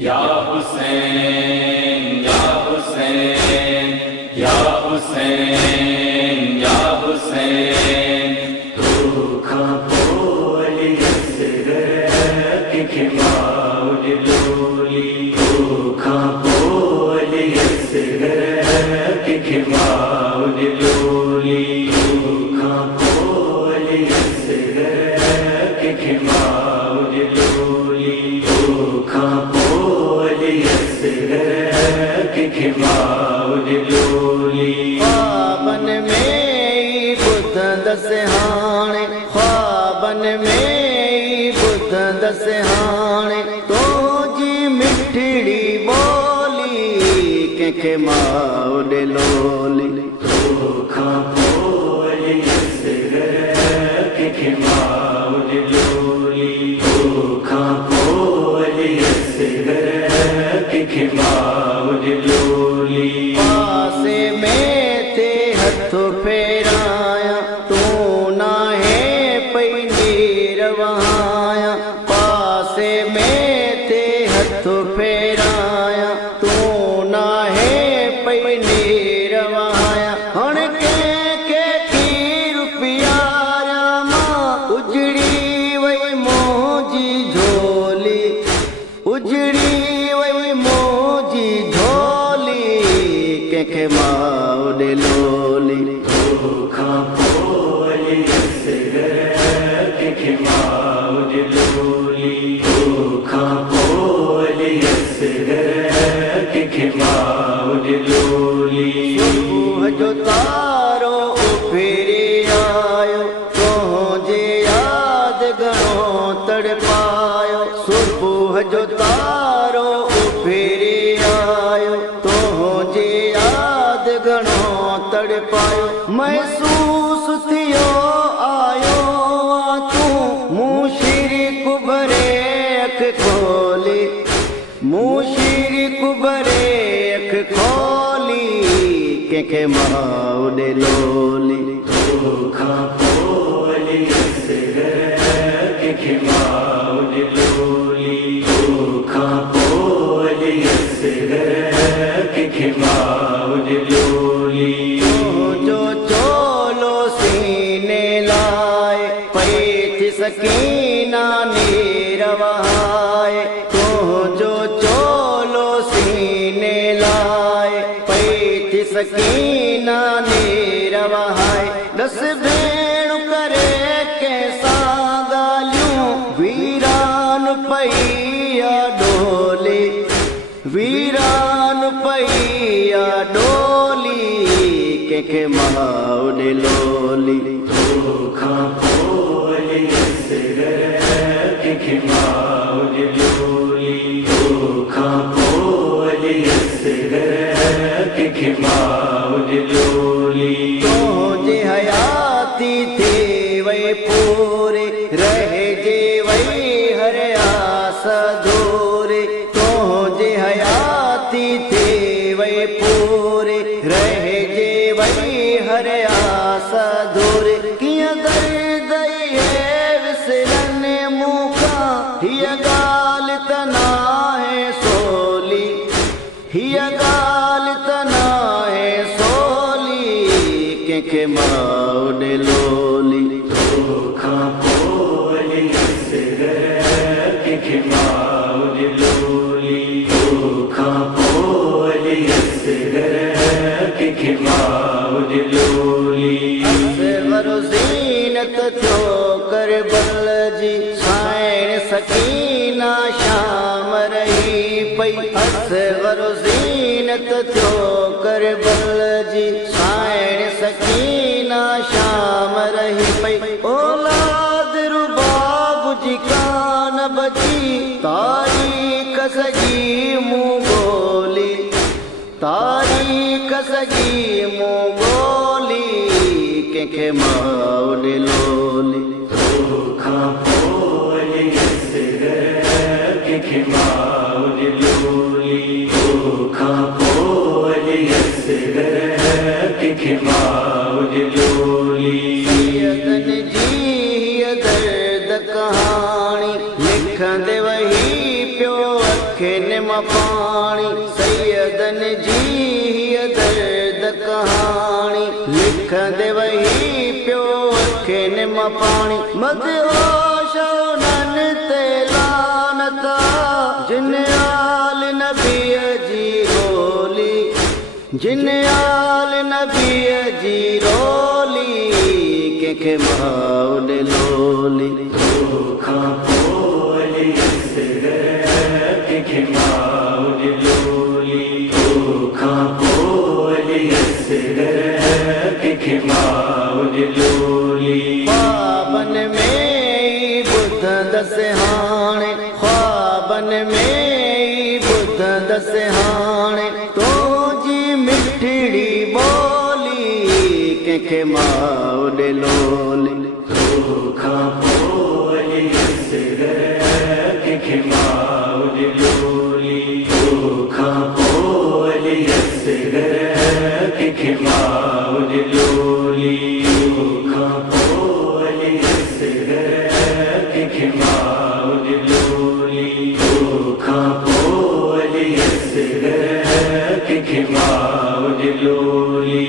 या हुसैन या हुसैन या हुसैन या हुसैन तू बोली असरक खिमाउल लोली तू बोली असरक खिमाउल लोली तू बोली असरक खिमाउल लोली तू ख्वाबन में बुध दस हाणे ख्वाबन में बुध दस हाणे तो जी मिठड़ी बोली कंहिंखे माउल लोली तोखां बोली असरक खिमाउल लोली तोखां बोली असरक खिमाउल लोली पासे में थे हथ फेराया तू ना है पई नीर वहाया पासे में थे हथ फेराया तू ना है पई नीर वहाया हण के की रुपयारा मां उजड़ी वई मोजी झोली उजड़ी वई मोजी झोली कंहिंखे माउल लोली तोखां बोली असरक खिमाउल लोली तोखां बोली असरक खिमाउल लोली सुबुह जो तारो फिरी आयो तुंहिंजे याद घणो तड़पायो सुबुह जो तारो फिरी आयो तुंहिंजे याद घणो तड़पायो महसूस थियो आयो तूं मूं शिरक भरे अख खोली मूं शिरक भरे अख खोली कंहिंखे माउल लोली तोखां बोली असरक खिमाउल लोली तोखां बोली असरक खिमाउल लोली जो चोलो सीने लाए पैथी सकीना नीर वहाए तू जो चोलो सीने लाए पैथी सकीना नीर वहाए दस भेण करे कैसा गालियूं वीरान पईया डोली वीरान पईया डोली कंहिंखे माउल लोली तोखां बोली असरक खिमाउल लोली तोखां बोली असरक खिमाउल लोली तुंहिंजे हयाती थे वई पूरे रहिजे वई हर आस अधूरे तुंहिंजे हयाती थे वई पूरे रहिजे वई हर आस अधूरे कीअं दर्द इहे विसरन मूंखां हीअ ॻाल्हि त नाहे सोली हीअ ॻाल्हि त नाहे सोली कंहिंखे माउल लोली तोखां बोली असरक खिमाउल लोली तोखां बोली असरक खिमाउल लोली असगर ज़ीनत थियो करबल जी साइण सकीना शाम रही पई असगर ज़ीनत थियो करबल जी साइण सकीना शाम रही पई औलाद रुबाब जी कान बची तारीख़ सॼी मूं ॻोल्ही तारीख़ सॼी मूं ॻोल्ही कंहिंखे माउल लोली तोखां बोली असरक खिमाउल लोली तोखां बोली असरक खिमाउल लोली सैयदन जी हीअ दर्द कहाणी लिखंदे वही पियो अखियुनि मां पाणी सैयदनि जी हीअ दर्द कहाणी लिखंदे वही पियो अखियुनि मां पाणी मदहोश उन्हनि ते लानत जिन आल नबीअ जी रोली जिन आल नबीअ जी रोली कंहिंखे माउ ॾे लोली तोखां पोइ असगर कंहिंखे माउ ॾे लोली तोखां पोइ असगर कंहिंखे माउ ॾे लोली ख्वाबनि में ई ॿुधंदसि हाणे ख्वाबनि में ई ॿुधंदसि हाणे तुंहिंजी मिठड़ी ॿोली कंहिंखे माउ ॾे लोली तोखां पोइ असगर कंहिंखे माउ ॾे लोली तोखां पोइ असगर कंहिंखे माउ ॾे लोली तोखां पोइ असगर कंहिंखे माउ ॾे लोली तोखां पोइ असगर कंहिंखे माउ ॾे लोली